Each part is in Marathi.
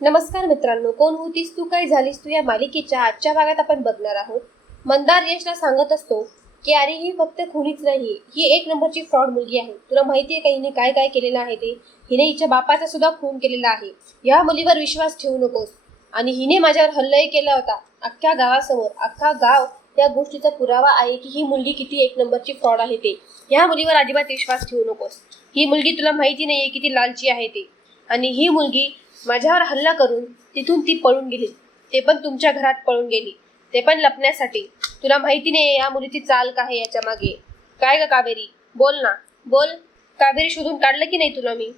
नमस्कार मित्रांनो, कोण होतीस तू, काय झालीस तू या मालिकेच्या आजच्या भागात आपण बघणार आहोत. मंदार यशला सांगत असतो की अरे ही फक्त खुनीच नाही, ही एक नंबरची फ्रॉड मुलगी आहे. तुला माहिती आहे का हिने काय काय केलेलं आहे ते? हिने हिच्या बापाचा सुद्धा खून केलेला आहे. या मुलीवर विश्वास ठेवू नकोस. आणि हिने माझ्यावर हल्लाही केला होता अख्ख्या गावासमोर. अख्खा गाव या गोष्टीचा पुरावा आहे की ही मुलगी किती एक नंबरची फ्रॉड आहे ते. या मुलीवर अजिबात विश्वास ठेवू नकोस. ही मुलगी तुला माहिती नाहीये किती लालची आहे ते. आणि ही मुलगी माझ्यावर हल्ला करून तिथून ती पळून गेली, ते पण तुमच्या घरात पळून गेली, ते पण लपण्यासाठी. तुला माहिती नाही या मुलीची चाल काय आहे याच्या मागे. काय ग कावेरी, बोल ना, बोल. कावेरी शोधून काढलं की नाही तुला मी?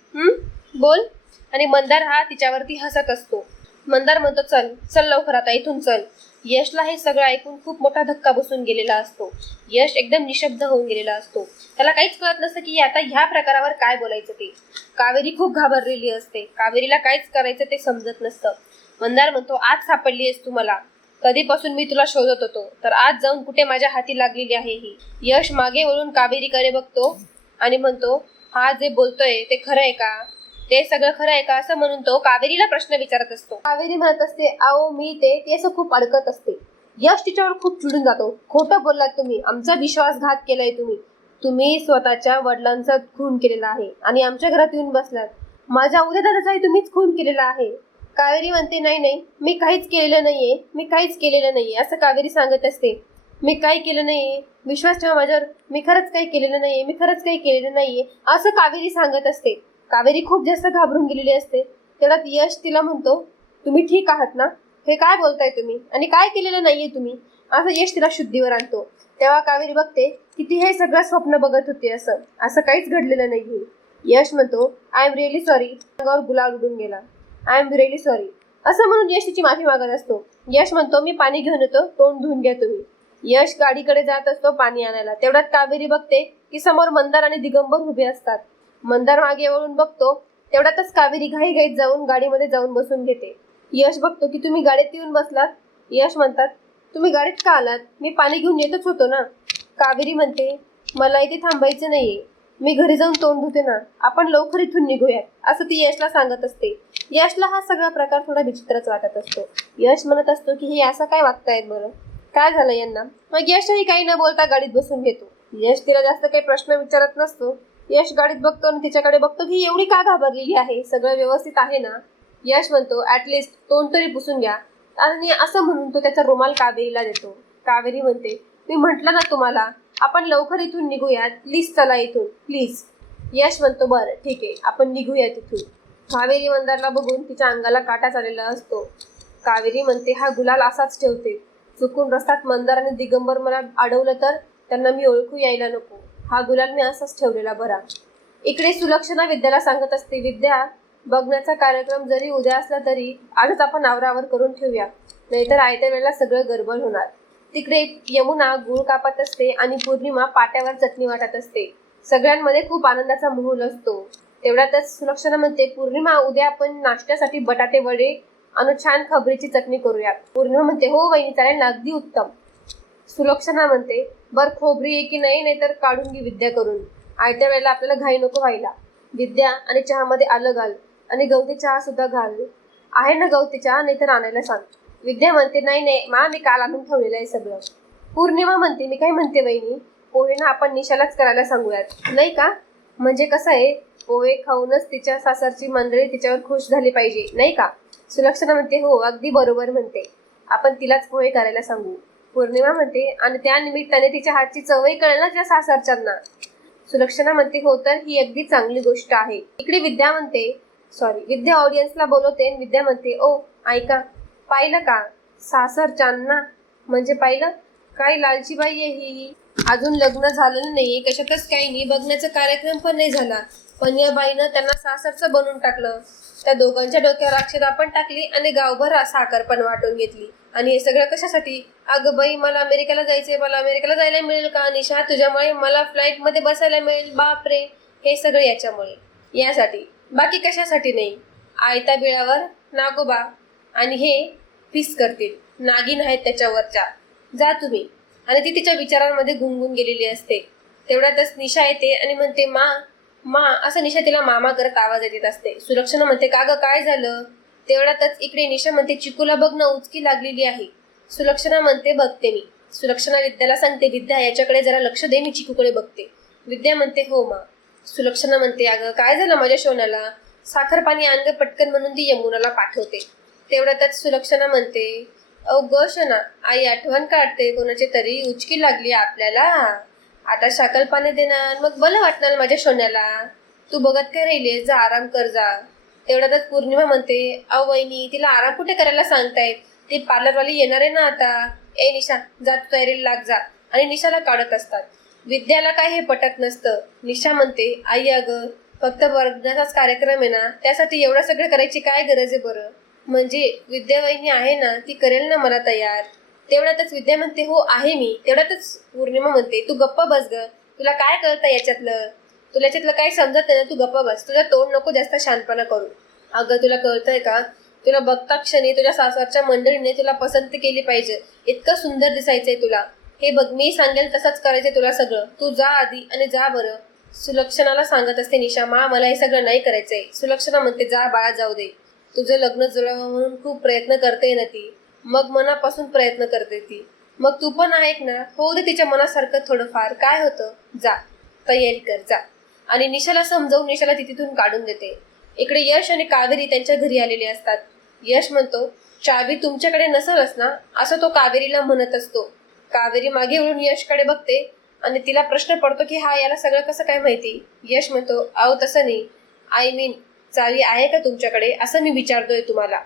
बोल. आणि मंदार हा तिच्यावरती हसत असतो. मंदार म्हणतो चल चल लवकर आता इथून चल. यशला हे सगळं ऐकून खूप मोठा धक्का बसून गेलेला असतो. यश एकदम निशब्द होऊन गेलेला असतो. त्याला काहीच कळत नसतं की आता ह्या प्रकारावर काय बोलायचं ते. कावेरी खूप घाबरलेली असते. कावेरीला काहीच करायचं ते समजत नसतं. मंदार म्हणतो आज सापडली आहेस तू मला. कधीपासून मी तुला शोधत होतो, तर आज जाऊन कुठे माझ्या हाती लागलेली आहे ही. यश मागे वळून कावेरीकडे बघतो आणि म्हणतो हा जे बोलतोय ते खरं आहे का? ते सगळं खरं आहे का असं म्हणून तो कावेरीला प्रश्न विचारत असतो. कावेरी म्हणत असते आओ मी ते असं खूप अडकत असते. यश तिच्यावर खूप चिडून जातो. खोटं बोललात तुम्ही, आमचा विश्वासघात केलाय तुम्ही. तुम्ही स्वतःच्या वडिलांचा खून केलेला आहे आणि आमच्या घरात येऊन बसलात. माझ्या उद्या दादाचाही तुम्हीच खून केलेला आहे. कावेरी म्हणते नाही नाही, मी काहीच केलेलं नाहीये, मी काहीच केलेलं नाहीये असं कावेरी सांगत असते. मी काही केलं नाहीये, विश्वास ठेवा माझ्यावर, मी खरंच काही केलेलं नाहीये, मी खरंच काही केलेलं नाहीये असं कावेरी सांगत असते. कावेरी खूप जास्त घाबरून गेलेली असते. तेवढ्यात यश तिला म्हणतो तुम्ही ठीक आहात ना? हे काय बोलताय तुम्ही आणि काय केलेलं नाहीये तुम्ही असं यश तिला शुद्धीवर आणतो. तेव्हा कावेरी बघते की ती हे सगळं स्वप्न बघत होती. असं काहीच घडलेलं नाहीये. यश म्हणतो आय एम रिअली सॉरी. अंगावर गुलाल उडून गेला. आय एम रिअली सॉरी असं म्हणून यश तिची माफी मागत असतो. यश म्हणतो मी पाणी घेऊन येतो, तोंड धुवून घ्या तुम्ही. यश गाडीकडे जात असतो पाणी आणायला. तेवढ्यात कावेरी बघते की समोर मंदार आणि दिगंबर उभे असतात. मंदार मागे वळून बघतो. तेवढ्यातच कावेरी घाईघाईत जाऊन गाडीमध्ये जाऊन बसून घेते. यश बघतो की तुम्ही गाडीत येऊन बसलात. यश म्हणतात तुम्ही गाडीत का आलात? मी पाणी घेऊन येतच होतो ना. कावेरी म्हणते मला इथे थांबायचं नाहीये, मी घरी जाऊन तोंड धुते ना, आपण लवकर इथून निघूयात असं ती यशला सांगत असते. यशला हा सगळा प्रकार थोडा विचित्रच वाटत असतो. यश म्हणत असतो की हे असं काय वागतायत बरं, काय झालं यांना? मग यशही काही न बोलता गाडीत बसून घेतो. यश तिला जास्त काही प्रश्न विचारत नसतो. यश गाडीत बघतो आणि तिच्याकडे बघतो की एवढी का घाबरलेली आहे, सगळं व्यवस्थित आहे ना? यश म्हणतो ऍटलिस्ट तोंड तरी पुसून घ्या. आणि असं म्हणून तो त्याचा रुमाल कावेरीला देतो. कावेरी म्हणते मी म्हटलं ना तुम्हाला, आपण लवकर इथून निघूयात, प्लीज चला इथून प्लीज. यश म्हणतो बरं ठीक आहे आपण निघूयात इथून. कावेरी मंदारला बघून तिच्या अंगाला काटा चाललेला असतो. कावेरी म्हणते हा गुलाल असाच ठेवते. चुकून रस्त्यात मंदार आणि दिगंबर मला अडवलं तर त्यांना मी ओळखू यायला नको. हा गुलाल मी असाच ठेवलेला बरा. इकडे सुलक्षणा विद्याला सांगत असते विद्या बघण्याचा कार्यक्रम जरी उद्या असला तरी आजच आपण आवरावर करून ठेवूया, नाहीतर आयत्या वेळेला सगळं गडबड होणार. तिकडे यमुना गुळ कापत असते आणि पौर्णिमा पाट्यावर चटणी वाटत असते. सगळ्यांमध्ये खूप आनंदाचा माहोल असतो. तेवढ्यातच सुलक्षणा म्हणते पौर्णिमा उद्या आपण नाश्त्यासाठी बटाटे वडे आणि छान खबरीची चटणी करूया. पौर्णिमा म्हणते हो वहिनी चालेल ना, अगदी उत्तम. सुलक्षणा म्हणते बर खोबरी आहे की नाही, नाहीतर काढून घे विद्या करून, आयत्या वेळेला आपल्याला घाई नको व्हायला. विद्या आणि चहामध्ये आलं घाल आणि गवती चहा सुद्धा घाल. आहे ना गवती चहा, नाहीतर आणायला सांग. विद्या म्हणते नाही नाही मा, मी काल आणून ठेवलेलं आहे सगळं. पौर्णिमा म्हणते मी काय म्हणते वहिनी, पोहे ना आपण निशालाच करायला सांगूयात नाही का? म्हणजे कसं आहे, पोहे खाऊनच तिच्या सासरची मंडळी तिच्यावर खुश झाली पाहिजे नाही का? सुलक्षणा म्हणते हो अगदी बरोबर म्हणते, आपण तिलाच पोहे करायला सांगू. पौर्णिमा म्हणते आणि त्या निमित्ताने तिच्या हातची चवही कळेल ना त्या सासरच्यांना. सुलक्षणा म्हणते हो तर ही अगदी चांगली गोष्ट आहे. इकडे विद्या ऑडियन्सला बोलवते. विद्या म्हणते ओ ऐका, पाहिलं का सासरच्यांना, म्हणजे पाहिलं काय लालची बाई आहे ही. अजून लग्न झालेलं नाही, कशातच काही नाही, बघण्याचा कार्यक्रम पण नाही झाला, पण या बाईनं त्यांना सासरचं बनवून टाकलं. त्या दोघांच्या डोक्यावर अक्षता पण टाकली आणि गावभर साखर पण वाटून घेतली. आणि हे सगळं कशासाठी? अगं बाई मला अमेरिकेला जायचंय, मला अमेरिकेला जायला मिळेल का निशा, तुझ्यामुळे मला फ्लाईटमध्ये बसायला मिळेल, बापरे हे सगळं याच्यामुळे, यासाठी, बाकी कशासाठी नाही. आयत्या बिळावर नागोबा आणि हे फिस करतील, नागिन आहेत त्याच्यावरच्या, जा तुम्ही. आणि ती तिच्या विचारांमध्ये गुंगून गेलेली असते. तेवढ्यातच निशा येते आणि म्हणते मा मा असं निशा तिला मामा करत आवाज येत असते. सुलक्षणा म्हणते का ग काय झालं? तेवढ्यातच इकडे निशा म्हणते, चिकूला बघ ना, उचकी लागलेली आहे. सुलक्षणा म्हणते, बघते मी. सुलक्षणा विद्याला सांगते, विद्या याच्याकडे जरा लक्ष दे, मी चिकूकडे बघते. विद्या म्हणते, हो मा. सुलक्षणा म्हणते, अगं काय झालं माझ्या सोन्याला, साखर पाणी आण गं पटकन म्हणून ती यमुनाला पाठवते. तेवढ्यातच सुलक्षणा म्हणते, अहो ग शना, आई आठवण काढते कोणाची तरी, उचकी लागली आपल्याला, आता साखर पाणी देणार मग बरं वाटणार माझ्या सोन्याला, तू बघत काय राहिलीस, जा आराम कर जा. तेवढ्यातच पौर्णिमा म्हणते, अहो वहिनी, तिला आराम कुठे करायला सांगतायत, ती पार्लरवाली येणार आहे ना आता. ए निशा, जा तू तयारीला लाग जा. आणि निशाला काढत असतात. विद्याला काय हे पटत नसतं. निशा म्हणते, आई अगं फक्त वर्गाचाच कार्यक्रम आहे ना, त्यासाठी एवढं सगळं करायची काय गरज आहे बरं, म्हणजे विद्या वहिनी आहे ना, ती करेल ना मला तयार. तेवढ्यातच विद्या म्हणते, हो आहे मी. तेवढ्यातच पौर्णिमा म्हणते, तू गप्प बस ग, तुला काय कळतं याच्यातलं, तुला याच्यातलं काही समजत नाही ना, तू गप्प बस, तुझं तोंड नको जास्त शांतपणा करू. अगं तुला कळतंय का, तुला बघता क्षणी तुझ्या सासरच्या मंडळीने तुला पसंत केली पाहिजे, इतकं सुंदर दिसायचंय तुला. हे बघ, मी सांगेल तसंच करायचंय तुला सगळं, तू जा आधी आणि जा बरं. सुलक्षणाला सांगत असते निशा, मला हे सगळं नाही करायचंय. सुलक्षणा म्हणते, जा बाळा, जाऊ दे, तुझं लग्न जुळावं म्हणून खूप प्रयत्न करते ना ती, मग मनापासून प्रयत्न करते ती, मग तू पण ऐक ना, हो दे तिच्या मनासारखं थोडंफार, काय होतं, जा तयारी कर जा. आणि निशाला समजावून निशाला ती तिथून काढून देते. इकडे यश आणि कावेरी त्यांच्या घरी आलेले असतात. यश म्हणतो, चावी तुमच्याकडे नसेलच ना, असं तो कावेरीला म्हणत असतो. कावेरी मागे वळून यशकडे बघते आणि तिला प्रश्न पडतो की हा याला सगळं कसं काय माहिती. यश म्हणतो, अहो तसं नाही, आय मीन चावी आहे का तुमच्याकडे असं मी विचारतोय तुम्हाला.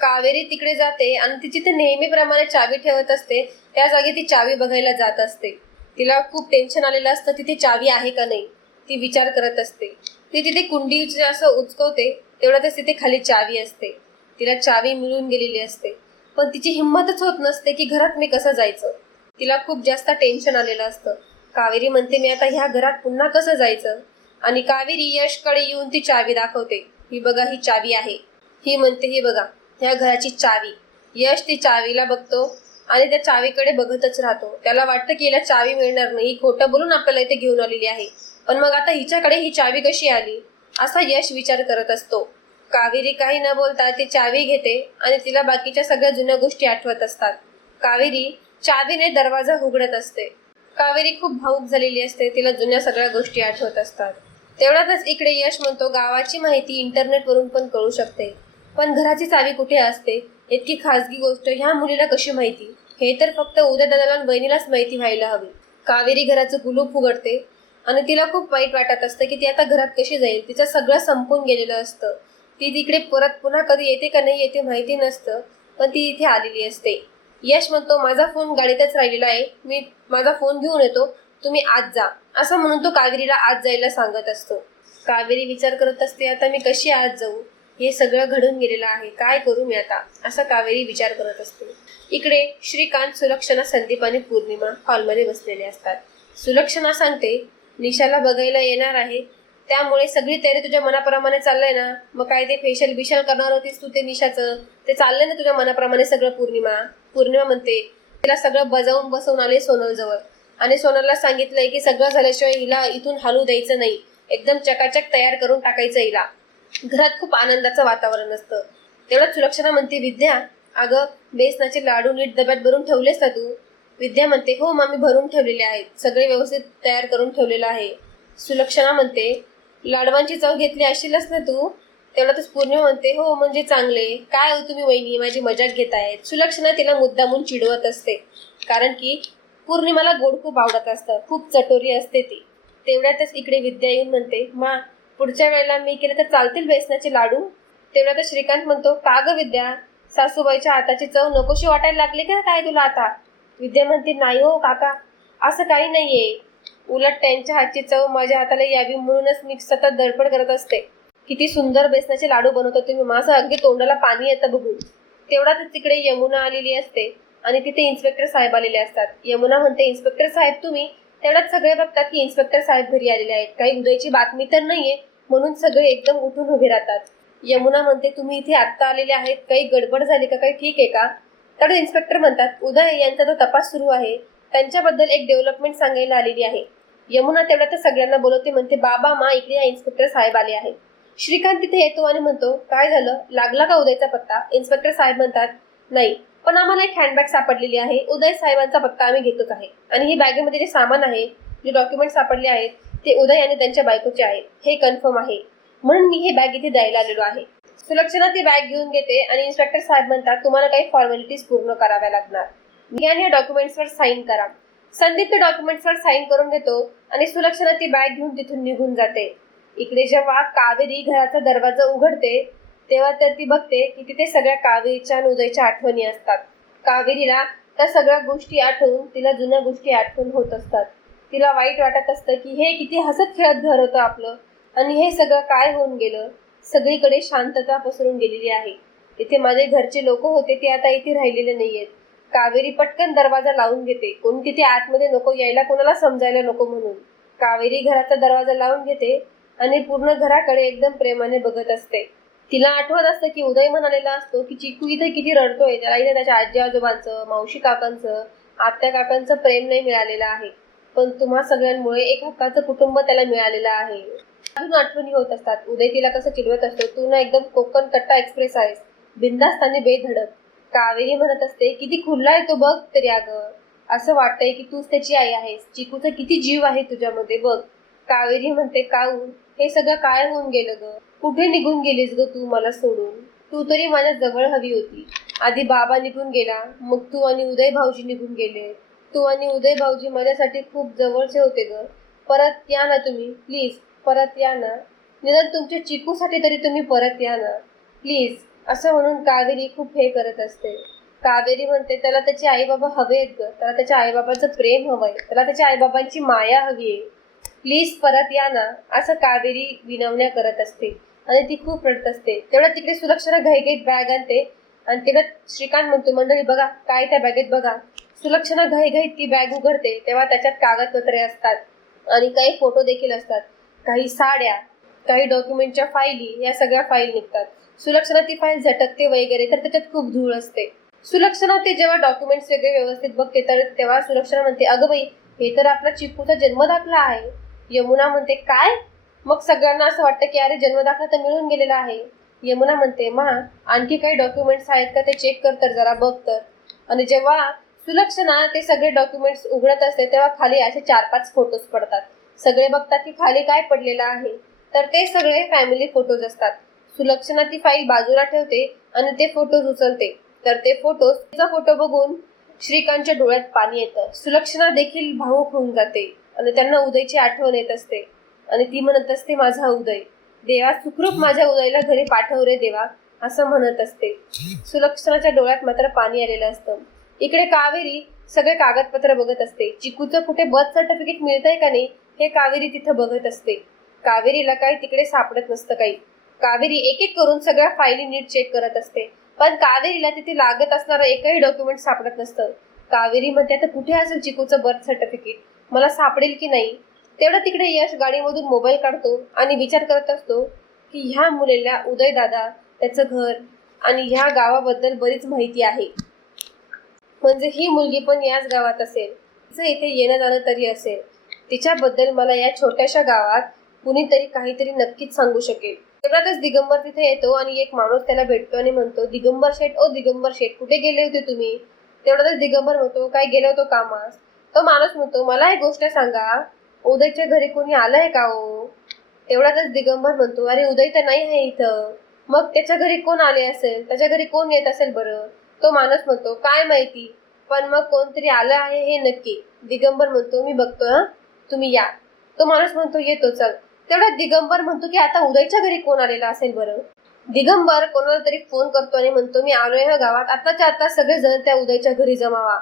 कावेरी तिकडे जाते आणि ती जिथे नेहमीप्रमाणे चावी ठेवत असते त्या जागी ती चावी बघायला जात असते. तिला खूप टेन्शन आलेलं असतं, तिथे चावी आहे का नाही ती विचार करत असते. ती तिथे कुंडी असं उचकवते, तेवढ्यातच तिथे खाली चावी असते. तिला चावी मिळून गेलेली असते, पण तिची हिंमतच होत नसते की घरात मी कसं जायचं. तिला खूप जास्त टेन्शन आलेलं असतं. कावेरी म्हणते, मी आता ह्या घरात पुन्हा कसं जायचं. आणि कावेरी यशकडे येऊन ती चावी दाखवते, ही बघा ही चावी आहे. ही म्हणते, ही बघा ह्या घराची चावी. यश ती चावीला बघतो आणि त्या चावीकडे बघतच राहतो. त्याला वाटतं की हिला चावी मिळणार नाही, ही खोटं बोलून आपल्याला इथे घेऊन आलेली आहे, पण मग आता हिच्याकडे ही चावी कशी आली असा यश विचार करत असतो. कावेरी काही न बोलता ती चावी घेते आणि तिला बाकीच्या सगळ्या जुन्या गोष्टी आठवत असतात. कावेरी चावीने दरवाजा उघडत असते. कावेरी खूप भावूक झालेली असते, तिला जुन्या सगळ्या गोष्टी आठवत असतात. तेवढ्यातच इकडे यश म्हणतो, गावाची माहिती इंटरनेटवरून पण कळू शकते, पण घराची चावी कुठे असते, इतकी खाजगी गोष्ट ह्या मुलीला कशी माहिती, हे तर फक्त उद्या दादाला बहिणीलाच माहिती व्हायला हवी. कावेरी घराचं कुलूप उघडते आणि तिला खूप वाईट वाटत असतं की ती आता घरात कशी जाईल. तिचं सगळं संपून गेलेलं असतं. ती तिकडे परत पुन्हा कधी येते का नाही येते माहिती नसतं, पण ती इथे आलेली असते. यश म्हणतो, माझा फोन गाडीतच राहिलेला आहे, मी माझा फोन घेऊन येतो, तुम्ही आज जा, असं म्हणून तो कावेरीला आज जायला सांगत असतो. कावेरी विचार करत असते, आता मी कशी आज जाऊ, हे सगळं घडून गेलेलं आहे, काय करू मी आता, असं कावेरी विचार करत असते. इकडे श्रीकांत, सुलक्षणा, संदीप आणि पौर्णिमा हॉलमध्ये बसलेले असतात. सुलक्षणा सांगते, निशाला बघायला येणार आहे, त्यामुळे सगळी तयारी तुझ्या मनाप्रमाणे चाललंय ना, मग काय ते फेशियल बिशल करणार होतीस तू ते निशाचं, ते चाललंय ना तुझ्या मनाप्रमाणे सगळं. पौर्णिमा म्हणते, तिला सगळं बजावून बसवून आले सोनल जवळ आणि सोनलला सांगितलंय की सगळं झाल्याशिवाय हिला इथून हलू द्यायचं नाही, एकदम चकाचक तयार करून टाकायचं हिला. घरात खूप आनंदाचं वातावरण असतं. तेवढ्यात सुलक्षणा म्हणते, विद्या अगं बेसनाचे लाडू नीट डब्यात भरून ठेवलेस का तू. विद्या म्हणते, हो मामी भरून ठेवलेले आहेत, सगळे व्यवस्थित तयार करून ठेवलेलं आहे. सुलक्षणा म्हणते, लाडवांची चव घेतली असेलच ना तू. तेवढ्यातच पौर्णिमा म्हणते, हो म्हणजे चांगले, काय हो तुम्ही वहिनी माझी मजाक घेतायत. सुलक्षणा तिला मुद्दामून चिडवत असते, कारण की पौर्णिमाला गोड खूप आवडत असतं, खूप चटोरी असते ती. तेवढ्यातच इकडे विद्या येऊन म्हणते, मा पुढच्या वेळेला मी केलं तर चालतील बेसनाचे लाडू. तेवढ्यातच श्रीकांत म्हणतो, का ग विद्या, सासूबाईच्या हाताची चव नकोशी वाटायला लागली का काय तुला आता. विद्या म्हणते, नाही हो काका, असं काही नाहीये, उलट त्यांच्या हातची चव माझ्या हाताला यावी म्हणूनच मी सतत धडपड करत असते. किती सुंदर बेसनाचे लाडू बनवतो तुम्ही, माझं अगदी तोंडाला पाणी येतं बघून. तेवढ्यातच तिकडे यमुना आलेली असते आणि तिथे इन्स्पेक्टर साहेब आलेले असतात. यमुना म्हणते, इन्स्पेक्टर साहेब तुम्ही. तेवढ्यात सगळे बघतात की इन्स्पेक्टर साहेब घरी आलेले आहेत, काही उदयची बातमी तर नाहीये, म्हणून सगळे एकदम उठून उभे राहतात. यमुना म्हणते, तुम्ही इथे आत्ता आलेले आहेत, काही गडबड झाली का, काही ठीक आहे का. तर इन्स्पेक्टर म्हणतात, उदय यांचा जो तपास सुरू आहे त्यांच्याबद्दल एक डेव्हलपमेंट सांगायला आलेली आहे. यमुना तेवढ्यातच सगळ्यांना बोलवते, म्हणते, बाबा मा इकडे या इन्स्पेक्टर साहेब आले आहेत. श्रीकांत तिथे येतो आणि म्हणतो, काय झालं, लागला का उदयचा पत्ता? इन्स्पेक्टर साहेब म्हणतात, नाही, पण आम्हाला एक हँडबॅग सापडलेली आहे. उदय साहेबांचा पत्ता आम्ही घेतोच आहे. आणि ही बॅगेमध्ये जे सामान आहे, जे डॉक्युमेंट सापडले आहेत, ते उदय आणि त्यांच्या बायकोचे आहेत, हे कन्फर्म आहे. म्हणून मी हे बॅग इथे द्यायला आलेलो आहे. सुलक्षणा ती बॅग घेऊन घेते आणि इन्स्पेक्टर साहेब म्हणतात, तुम्हाला काही फॉर्मॅलिटीज पूर्ण कराव्या लागणार. आणि या डॉक्युमेंट्सवर साईन करा. संदीप ते डॉक्युमेंट्सवर साईन करून घेतो आणि सुलक्षणा ती बॅग घेऊन तिथून निघून जाते. इकडे जेव्हा कावेरी घराचा दरवाजा उघडते तेव्हा तर ती बघते की तिथे सगळ्या कावेरीच्या आणि उदयच्या आठवणी असतात. कावेरीला त्या सगळ्या गोष्टी आठवून तिला जुन्या गोष्टी आठवण होत असतात. तिला वाईट वाटत असतं की हे किती हसत खेळत घर होतं आपलं आणि हे सगळं काय होऊन गेलं. सगळीकडे शांतता पसरून गेलेली आहे. इथे माझे घरचे लोक होते ते आता इथे राहिलेले नाहीयेत. कावेरी पटकन दरवाजा लावून घेते. कोणी तिथे आतमध्ये नको यायला, कोणाला समजायला नको म्हणून. कावेरी घराचा दरवाजा लावून घेते आणि पूर्ण घराकडे एकदम प्रेमाने बघत असते. तिला आठवत असतं की उदय म्हणालेला असतो की चिकू इथे किती रडतोय, त्याला इथे त्याच्या आजी आजोबांचं, मावशी काकांचं, आत्या काकांचं प्रेम नाही मिळालेलं आहे, पण तुम्हा सगळ्यांमुळे एक हक्काचं कुटुंब त्याला मिळालेलं आहे. अजून आठवणी होत असतात. उदय तिला कसं चिडवत असतो, तू ना एकदम कोकण कट्टा एक्सप्रेस आहेस, बिनधास्त आणि बेधडक. कावेरी म्हणत असते, किती खुल्ला आहे तो बघ तरी. अगं असं वाटतंय की तूच त्याची आई आहेस. चिकूचा किती जीव आहे तुझ्यामध्ये बघ. कावेरी म्हणते, काऊ हे सगळं काय होऊन गेलं ग? कुठे निघून गेलीस ग तू मला सोडून? तू तरी माझ्या जवळ हवी होती. आधी बाबा निघून गेला, मग तू आणि उदय भाऊजी निघून गेले. तू आणि उदय भाऊजी माझ्यासाठी खूप जवळचे होते ग. परत या ना तुम्ही, प्लीज परत या ना. निदान तुमच्या चिकूसाठी तरी तुम्ही परत या ना प्लीज. असं म्हणून कावेरी खूप हे करत असते. कावेरी म्हणते, त्याला त्याचे आईबाबा हवे आहेत ग. त्याला त्याच्या आईबाबांचं प्रेम हवंय. त्याला त्याच्या आईबाबांची माया हवी आहे. प्लीज परत या ना. असं कावेरी विनवण्या करत असते आणि ती खूप रडत असते. तेवढ्या तिकडे सुलक्षणा घाईघाईत बॅग आणते आणि तेव्हा श्रीकांत म्हणतो, मंडळी बघा काय त्या बॅगेत बघा. सुलक्षणा घाईघाईत ती बॅग उघडते तेव्हा त्याच्यात कागदपत्रे असतात आणि काही फोटो देखील असतात, काही साड्या, काही डॉक्युमेंटच्या फाईली. या सगळ्या फाईल निघतात. सुलक्षणा ती फाईल झटकते वगैरे तर त्याच्यात खूप धूळ असते. सुलक्षणा ते जेव्हा डॉक्युमेंट्स वगैरे व्यवस्थित बघते तर तेव्हा सुलक्षणा म्हणते, अगं बाई हे तर आपला चिकूचा जन्मदाखला आहे. यमुना म्हणते, काय? मग सगळ्यांना असं वाटतं की अरे जन्मदाखला तर मिळून गेलेला आहे. यमुना म्हणते, मा आणखी काही डॉक्युमेंट्स आहेत का ते चेक कर तर, जरा बघ तर. आणि जेव्हा सुलक्षणा ते सगळे डॉक्युमेंट्स उघडत असते तेव्हा खाली असे 4-5 फोटोज पडतात. सगळे बघतात की खाली काय पडलेलं आहे, तर ते सगळे फॅमिली फोटोज असतात. सुलक्षणा ती फाईल बाजूला ठेवते आणि ते फोटोज उचलते तर ते फोटोज, तिचा फोटो बघून श्रीकांतच्या डोळ्यात पाणी येतं. सुलक्षणा देखील भावूक होऊन जाते आणि त्यांना उदयची आठवण येत असते आणि ती म्हणत असते, माझा उदय, देवा सुखरूप माझ्या उदयला घरी पाठव रे देवा, असं म्हणत असते. सुलक्षणाच्या डोळ्यात मात्र पाणी आलेलं असतं. इकडे कावेरी सगळे कागदपत्र बघत असते. चिकूचं कुठे बर्थ सर्टिफिकेट मिळतंय का नाही हे कावेरी तिथं बघत असते. कावेरीला काही तिकडे सापडत नसतं काही. कावेरी एक एक करून सगळ्या फाईली नीट चेक करत असते, पण कावेरीला तिथे लागत असणारं एकही डॉक्युमेंट सापडत नसतं. कावेरी म्हणते, आता कुठे असेल चिकूचं बर्थ सर्टिफिकेट, मला सापडेल की नाही. तेवढं तिकडे यश गाडीमधून मोबाईल काढतो आणि विचार करत असतो की ह्या मुलीला उदय दादा, त्याचं घर आणि ह्या गावाबद्दल बरीच माहिती आहे. म्हणजे ही मुलगी पण याच गावात असेल, तिचं इथे येणं जाणं तरी असेल. तिच्याबद्दल मला या छोट्याशा गावात कुणीतरी काहीतरी नक्कीच सांगू शकेल. तेवढ्यातच दिगंबर तिथे येतो आणि एक माणूस त्याला भेटतो आणि म्हणतो, दिगंबर शेठ, ओ दिगंबर शेठ, कुठे गेले होते तुम्ही? तेवढ्यातच दिगंबर म्हणतो, काय गेलो होतो कामास. तो माणूस म्हणतो, मला एक गोष्ट सांगा, उदयच्या घरी कोणी आलंय का हो? तेवढ्यातच दिगंबर म्हणतो, अरे उदय तर नाही आहे इथं. मग त्याच्या घरी कोण आले असेल, त्याच्या घरी कोण येत असेल बरं? तो माणूस म्हणतो, काय माहिती, पण मग कोणतरी आलं आहे हे नक्की. दिगंबर म्हणतो, मी बघतो हा, तुम्ही या. तो माणूस म्हणतो, येतो चल. तेवढ्यात दिगंबर म्हणतो की आता उदयच्या घरी कोण आलेला असेल बरं? दिगंबर कोणाला तरी फोन करतो आणि म्हणतो, मी आलोय ह्या गावात, आताच्या आता सगळे जण त्या उदयच्या घरी जमावा,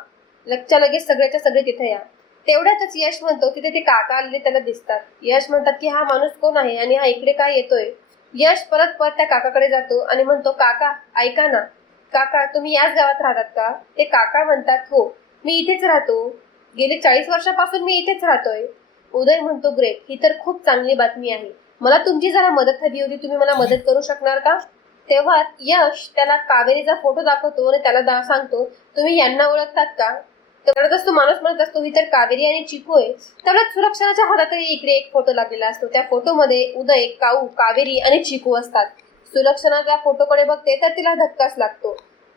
लगच्या लगेच सगळ्याच्या सगळे तिथे या. तेवढ्यातच यश म्हणतो, तिथे ते काका आलेले त्याला दिसतात. यश म्हणतात की हा माणूस कोण आहे आणि हा इकडे काय येतोय? यश परत त्या काकाकडे जातो आणि म्हणतो, काका ऐका ना. काका तुम्ही याच गावात राहतात का? ते काका म्हणतात, हो मी इथेच राहतो, गेले 40 वर्षापासून मी इथेच राहतोय. उदय म्हणतो, ग्रेट, ही तर खूप चांगली बातमी आहे. मला तुमची जरा मदत हवी होती, तुम्ही मला मदत करू शकणार का? तेव्हा यश त्याला कावेरीचा फोटो दाखवतो आणि त्याला सांगतो, तुम्ही यांना ओळखतात का? तेवढ्यातच तो माणूस म्हणत असतो ही तर कावेरी आणि चिकू आहे. तेवढ्यात सुलक्षणाच्या हातातही इकडे एक फोटो लागलेला असतो. त्या फोटोमध्ये उदय, काऊ, कावेरी आणि चिकू असतात. सुलक्षणा त्या फोटोकडे बघते तर तिला धक्काच लागतो.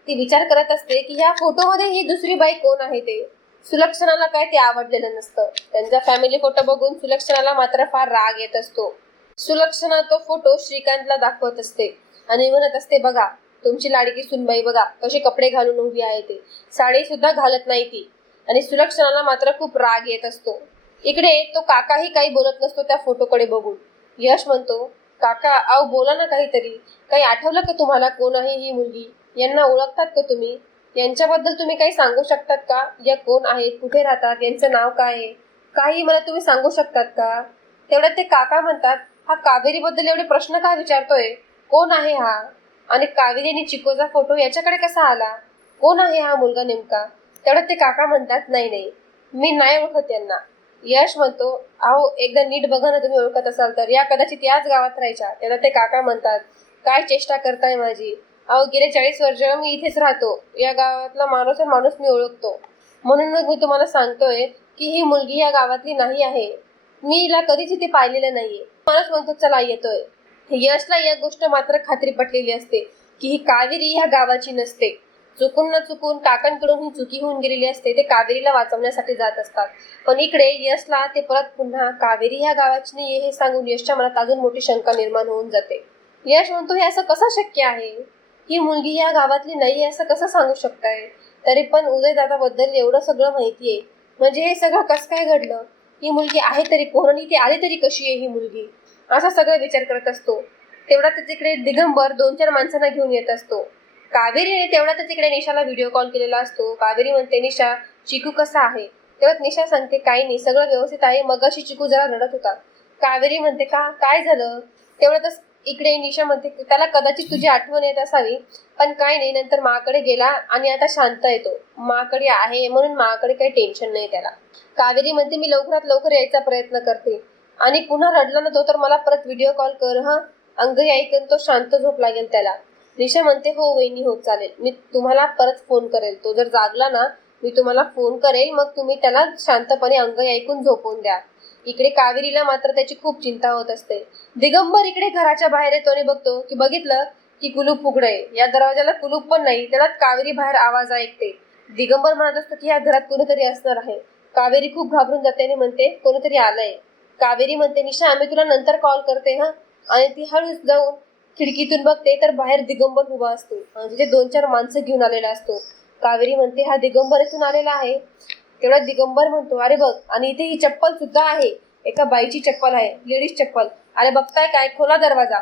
ती विचार करत असते की ह्या फोटोमध्ये ही दुसरी बाई कोण आहे ते. सुलक्षणाला काय ते आवडलेलं नसतं. त्यांचा फॅमिली फोटो बघून सुलक्षणाला मात्र फार राग येत असतो. सुलक्षणा तो फोटो श्रीकांतला दाखवत असते आणि म्हणत असते बघा तुमची लाडकी सुनबाई बघा कसे कपडे घालून उभी आहे ते. साडी सुद्धा घालत नाही ती. आणि सुलक्षणाला मात्र खूप राग येत असतो. इकडे तो काकाही काही बोलत नसतो त्या फोटोकडे बघून. यश म्हणतो काका अहो बोला ना काहीतरी. काही आठवलं का तुम्हाला कोण आहे ही मुलगी? यांना ओळखतात का तुम्ही? यांच्याबद्दल तुम्ही काही सांगू शकतात का? या कोण आहेत, कुठे राहतात, यांचं नाव काय आहे? काही मला तुम्ही सांगू शकतात का? तेवढ्यात ते काका म्हणतात हा कावेरी बद्दल एवढे प्रश्न काय विचारतोय? कोण आहे हा? आणि कावेरी आणि चिकोचा फोटो याच्याकडे कसा आला? कोण आहे हा मुलगा नेमका? तेवढ्यात ते काका म्हणतात नाही मी नाही ओळखत यांना. यश म्हणतो अहो एकदा नीट बघा ना तुम्ही ओळखत असाल तर. या कदाचित याच गावात राहायच्या. तेव्हा ते काका म्हणतात काय चेष्टा करताय माझी? अहो गेले 40 वर्ष मी इथेच राहतो. या गावातला माणूस मी ओळखतो. म्हणून मग मी तुम्हाला सांगतोय की ही मुलगी या गावातली नाही आहे. मी हिला कधीच इथे पाहिलेलं नाहीये. माणूस म्हणतो चला येतोय. यशला एक गोष्ट मात्र खात्री पटलेली असते की ही कावेरी ह्या गावाची नसते. चुकून न चुकून काकांकडून ही चुकी होऊन गेलेली असते. ते कावेरीला वाचवण्यासाठी जात असतात. पण इकडे यशला ते परत पुन्हा कावेरी ह्या गावाची नाही हे सांगून यशच्या मनात अजून मोठी शंका निर्माण होऊन जाते. यश म्हणतो हे असं कसं शक्य आहे? ही मुलगी या गावातली नाही असं कसं सांगू शकताय? तरी पण उदयदादाबद्दल एवढं सगळं माहितीये. म्हणजे हे सगळं कसं काय घडलं? ही मुलगी आहे तरी कोण आणि ती आली तरी कशी आहे ही मुलगी? असा सगळा विचार करत असतो. तेवढ्यातच इकडे दिगंबर 2-4 माणसांना घेऊन येत असतो. कावेरीने तेवढ्यातच इकडे निशाला व्हिडिओ कॉल केलेला असतो. कावेरी म्हणते निशा चिकू कसा आहे? तेव्हा निशा सांगते काही नाही सगळं व्यवस्थित आहे. मगाशी चिकू जरा रडत होता. कावेरी म्हणते का काय झालं? तेवढ्यातच इकडे निशा म्हणते त्याला कदाचित तुझी आठवण येत असावी पण काय नाही नंतर माकडे गेला आणि आता शांत येतो. माकडे आहे म्हणून माकडे काही टेन्शन नाही त्याला. कावेरी म्हणते मी लवकरात लवकर यायचा प्रयत्न करते आणि पुन्हा रडला ना तो तर मला परत व्हिडिओ कॉल कर हा. अंगही ऐकून तो शांत झोप लागेल त्याला. निशा म्हणते हो वहिनी हो चालेल. मी तुम्हाला परत फोन करेल. तो जर जागला ना मी तुम्हाला फोन करेल मग तुम्ही त्याला शांतपणे अंगही ऐकून झोपून द्या. इकडे कावेरीला मात्र त्याची खूप चिंता होत असते. दिगंबर इकडे घराच्या बाहेर येतो आणि बघतो की बघितलं की कुलूप उघडे. या दरवाजाला कुलूप पण नाही. त्याला कावेरी बाहेर आवाज ऐकते. दिगंबर म्हणत असतो की या घरात कोणीतरी असणार आहे. कावेरी खूप घाबरून जाते आणि म्हणते कोणीतरी आलंय. कावेरी म्हणते निशा आम्ही तुला नंतर कॉल करते हा. आणि ती हळूच जाऊन खिडकीतून बघते तर बाहेर दिगंबर उभा असतो आणि तिथे 2-4 माणसं घेऊन आलेला असतो. कावेरी म्हणते हा दिगंबर इथून आलेला आहे. तेवढा दिगंबर म्हणतो अरे बघ आणि इथे ही चप्पल सुद्धा आहे. एका बाईची चप्पल आहे लेडीज चप्पल. अरे बघताय काय खोला दरवाजा.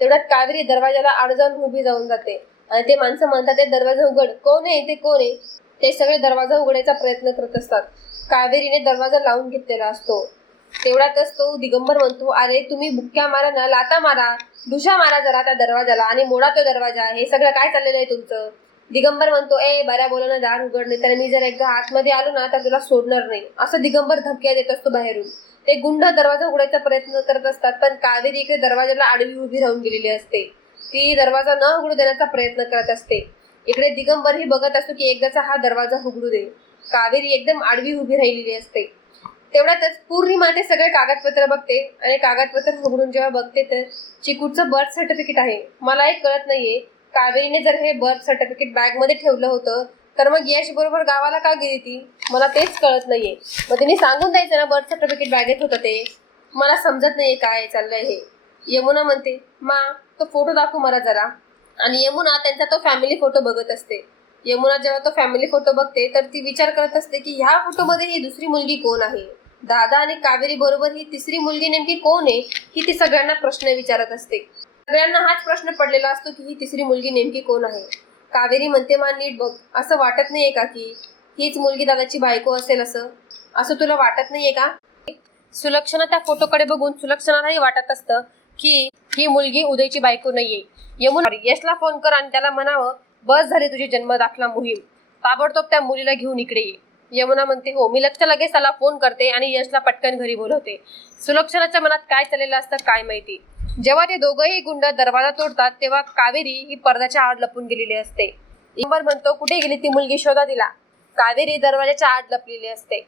तेवढ्यात कावेरी दरवाजाला आड जाऊन उभी जाऊन जाते आणि ते माणसं म्हणतात ते दरवाजा उघड. कोण आहे ते कोण आहे? ते सगळे दरवाजा उघडायचा प्रयत्न करत असतात. कावेरीने दरवाजा लावून घेतलेला असतो. तेवढ्यातच तो दिगंबर म्हणतो अरे तुम्ही बुक्क्या मारा ना लाता मारा ढुशा मारा जरा त्या दरवाजाला आणि मोडा तो दरवाजा. हे सगळं काय चाललेलं आहे तुमचं? दिगंबर म्हणतो बऱ्या बोलानं दार उघडणे तर मी जर एकदा आतमध्ये आलो ना तर तुला सोडणार नाही असं दिगंबर धमक्या देत असतो बाहेरून. ते गुंड दरवाजा उघडायचा प्रयत्न करत असतात पण कावेरी इकडे दरवाजाला आडवी उभी राहून गेलेली असते. ती दरवाजा न उघडू देण्याचा प्रयत्न करत असते. इकडे दिगंबर ही बघत असतो की एकदाचा हा दरवाजा उघडू दे. कावेरी एकदम आडवी उभी राहिलेली असते. तेवढ्यातच पौर्णिमा ते सगळे कागदपत्र बघते आणि कागदपत्र उघडून जेव्हा बघते तर चिकूचं बर्थ सर्टिफिकेट आहे. मला एक कळत नाहीये कावेरीने जर हे बर्थ सर्टिफिकेट बॅग मध्ये ठेवलं होतं तर मग यश बरोबर गावाला का गेली ती? मला तेच कळत नाहीये. मग तिने सांगून द्यायचं ना बर्थ सर्टिफिकेट बॅगेत होतं ते. मला समजत नाहीये काय चाललंय हे. यमुना म्हणते मा तो फोटो दाखव मला जरा. आणि यमुना त्यांचा तो फॅमिली फोटो बघत असते. यमुना जेव्हा तो फॅमिली फोटो बघते तर ती विचार करत असते की ह्या फोटोमध्ये ही दुसरी मुलगी कोण आहे? दादा आणि कावेरी बरोबर ही तिसरी मुलगी नेमकी कोण आहे? ही ती सगळ्यांना प्रश्न विचारत असते. सगळ्यांना हाच प्रश्न पडलेला असतो की ही तिसरी मुलगी नेमकी कोण आहे? कावेरी म्हणते मा नीट बघ. असं वाटत नाहीये का की हीच मुलगी दादाची बायको असेल असं तुला वाटत नाहीये का? सुलक्षणा त्या फोटोकडे बघून सुलक्षणालाही वाटत असतं की ही मुलगी उदयची बायको नाहीये. यमुना यशला फोन कर आणि त्याला म्हणावं बस झाली तुझी जन्म दाखला मोहीम. ताबडतोब त्या मुलीला घेऊन इकडे ये. यमुना म्हणते हो मी लगेच त्याला फोन करते आणि यशला पटकन घरी बोलवते. सुलक्षणाच्या मनात काय चाललेलं असतं काय माहिती. जेव्हा ते दोघंही गुंड दरवाजा तोडतात तेव्हा कावेरी ही पडद्याच्या आड लपून गेलेली असते. दिगंबर म्हणतो कुठे गेली ती मुलगी शोधा तिला. कावेरी दरवाजाच्या आत लपलेली असते.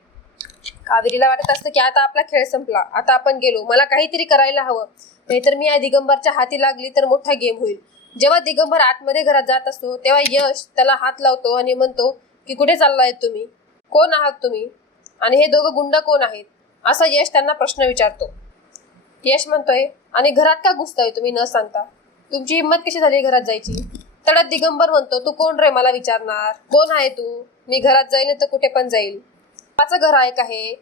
कावेरीला वाटत असतं की आता आपला खेळ संपला, आता आपण गेलो, मला काहीतरी करायला हवं, नाहीतर मी या दिगंबरच्या हाती लागली तर मोठा गेम होईल. जेव्हा दिगंबर आतमध्ये घरात जात असतो तेव्हा यश त्याला हात लावतो आणि म्हणतो की कुठे चाललाय तुम्ही, कोण आहात तुम्ही, आणि हे दोघं गुंड कोण आहेत, असा यश त्यांना प्रश्न विचारतो. यश म्हणतोय, आणि घरात का घुसताय तुम्ही न सांगता, तुमची हिंमत कशी झाली घरात जायची. तेवढ्यात दिगंबर म्हणतो, तू कोण रे मला विचारणार, कोण आहे तू, मी घरात जाईल तर कुठे पण जाईल, माझं घर आहे का हे.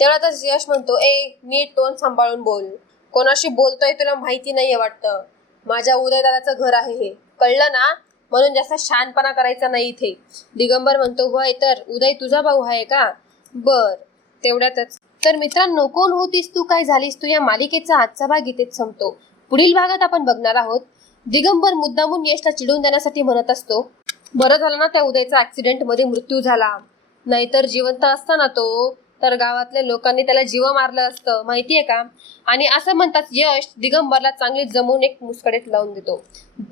तेवढ्यातच यश म्हणतो, नीट तोंड सांभाळून बोल, कोणाशी बोलतोय तुला माहिती नाहीये वाटतं, माझ्या उदयदादाचं घर आहे हे, कळलं ना, म्हणून जास्त शहाणपणा करायचा नाही इथे. दिगंबर म्हणतो, होय तर उदय तुझा भाऊ आहे का, बर. तेवढ्यातच तर मित्रांनो, कोण होतीस तू काय झालीस तू या मालिकेचा आजचा भाग इथेच संपतो. पुढील भागात आपण बघणार आहोत दिगंबर मुद्दामून यशला चिडवून देण्यासाठी म्हणत असतो, बरं झालं ना त्या उदयचा ऍक्सिडेंट मध्ये मृत्यू झाला, नाहीतर जिवंत असताना तो तर गावातल्या लोकांनी त्याला जीव मारलं असतं, माहितीये का. आणि असं म्हणतात यश दिगंबरला चांगली जमवून एक मुस्कडेत लावून देतो.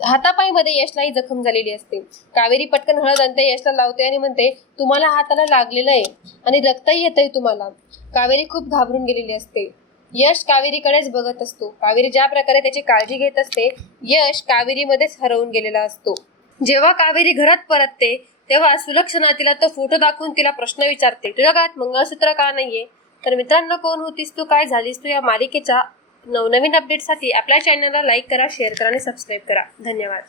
हातापायमध्ये यशलाही जखम झालेली असते. कावेरी पटकन हळद आणते, यशला लावते आणि म्हणते, तुम्हाला हाताला लागलेलं आहे आणि रक्तही येतंय तुम्हाला. कावेरी खूप घाबरून गेलेली असते. यश कावेरीकडेच बघत असतो. कावेरी ज्या प्रकारे त्याची काळजी घेत असते, यश कावेरीमध्येच हरवून गेलेला असतो. जेव्हा कावेरी घरात परतते तेव्हा सुलक्षणा तिला तो फोटो दाखवून तिला प्रश्न विचारते, तुझ्या गळ्यात मंगळसूत्र का नाहीये. तर मित्रांनो, कोण होतीस तू काय झालीस तू या मालिकेच्या नवनवीन अपडेटसाठी आपल्या चॅनलला लाईक करा, शेअर करा आणि सबस्क्राईब करा. धन्यवाद.